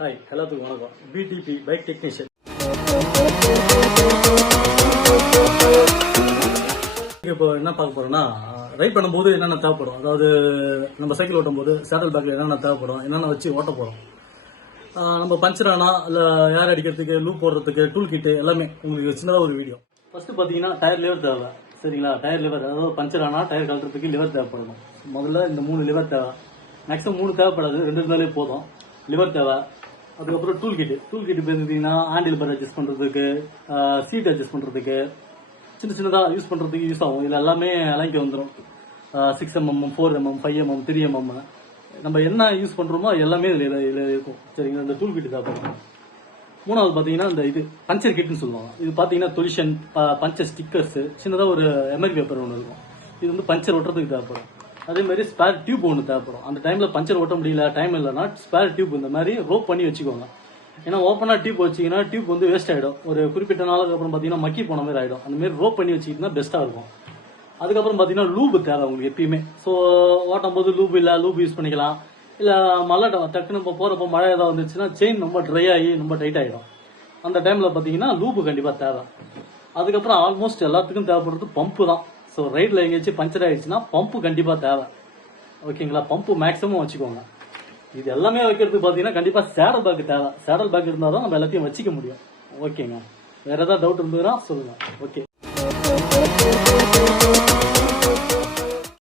Hi எல்லாத்துக்கும் வணக்கம். PDP bike technician. இப்போ என்ன பார்க்க போறோம்னா, ரைட் பண்ணும்போது என்னென்ன தேவைப்படும், அதாவது நம்ம சைக்கிள் ஓட்டும் போது சேடல் பேக்கில் என்னென்ன தேவைப்படும், என்னென்ன வச்சு ஓட்ட போகிறோம், நம்ம பஞ்சர் ஆனா இல்லை ஏர் அடிக்கிறதுக்கு, லூப் போடுறதுக்கு, டூல் கிட்டு எல்லாமே உங்களுக்கு சின்னதாக ஒரு வீடியோ. ஃபர்ஸ்ட் பார்த்தீங்கன்னா டயர் லிவர் தேவை. சரிங்களா? டயர் லிவர், அதாவது பஞ்சர் ஆனா டயர் கழட்டுறதுக்கு லிவர் தேவைப்படணும். முதல்ல இந்த 3 லிவர் தேவை. மேக்ஸிமம் 3 தேவைப்படாது, 2 இருந்தாலே போதும். லிவர் தேவை. அதுக்கப்புறம் டூல் கிட்டு பார்த்தீங்கன்னா ஹேண்டில் பார் அட்ஜஸ்ட் பண்ணுறதுக்கு, சீட் அட்ஜஸ்ட் பண்ணுறதுக்கு, சின்ன சின்னதாக யூஸ் பண்ணுறதுக்கு யூஸ் ஆகும். இதில் எல்லாமே அலைக்கு வந்துடும். 6mm, 4mm, 5mm, 3mm நம்ம என்ன யூஸ் பண்ணுறோமோ எல்லாமே இதில் இருக்கும். சரிங்களா? இந்த டூல் கிட்டு தேவைப்படும். மூணாவது பார்த்தீங்கன்னா இந்த இது பஞ்சர் கிட்டுன்னு சொல்லுவாங்க. இது பார்த்தீங்கன்னா சொல்யூஷன், பஞ்சர் ஸ்டிக்கர்ஸ், சின்னதாக ஒரு எம்ஆர் பேப்பர் ஒன்று இருக்கும். இது வந்து பஞ்சர் ஓட்டுறதுக்கு தேவைப்படும். அதே மாதிரி ஸ்பேர் டியூப் ஒன்று தேவைப்படும். அந்த டைமில் பஞ்சர் ஓட்ட முடியல, டைம் இல்லைன்னா ஸ்பேர் டியூப் இந்த மாதிரி ரோப் பண்ணி வச்சுக்கோங்க. ஏன்னா ஓப்பனாக டியூப் வச்சிங்கன்னா டியூப் வந்து வேஸ்ட் ஆகிடும். ஒரு குறிப்பிட்ட நாளுக்கு அப்புறம் பார்த்தீங்கன்னா மக்கி போன மாதிரி ஆகிடும். அந்த மாதிரி ரோப் பண்ணி வச்சுக்கிட்டா பெஸ்ட்டாக இருக்கும். அதுக்கப்புறம் பார்த்தீங்கன்னா லூப் தேவை உங்களுக்கு எப்பயுமே. ஸோ ஓட்டும் போது லூப் இல்லை, லூப் யூஸ் பண்ணிக்கலாம். இல்லை மழை டக்குன்னு இப்போ போகிறப்போ மழை ஏதாவது வந்துச்சுன்னா செயின் ரொம்ப ட்ரை ஆகி ரொம்ப டைட் ஆகிடும். அந்த டைமில் பார்த்தீங்கன்னா லூப்பு கண்டிப்பாக தேவை. அதுக்கப்புறம் ஆல்மோஸ்ட் எல்லாத்துக்கும் தேவைப்படுறது பம்பு தான். ஸோ ரைட்டில் எங்கேயாச்சும் பஞ்சர் ஆகிடுச்சுன்னா பம்பு கண்டிப்பாக தேவை. ஓகேங்களா? பம்பு மேக்ஸிமம் வச்சுக்கோங்க. இது எல்லாமே வைக்கிறதுக்கு பார்த்தீங்கன்னா கண்டிப்பாக சேடல் பேக் தேவை. சேடல் பேக் இருந்தால் தான் நம்ம எல்லாத்தையும் வச்சுக்க முடியும். ஓகேங்க. வேறு ஏதாவது டவுட் இருந்ததுன்னா சொல்லுங்கள். ஓகே.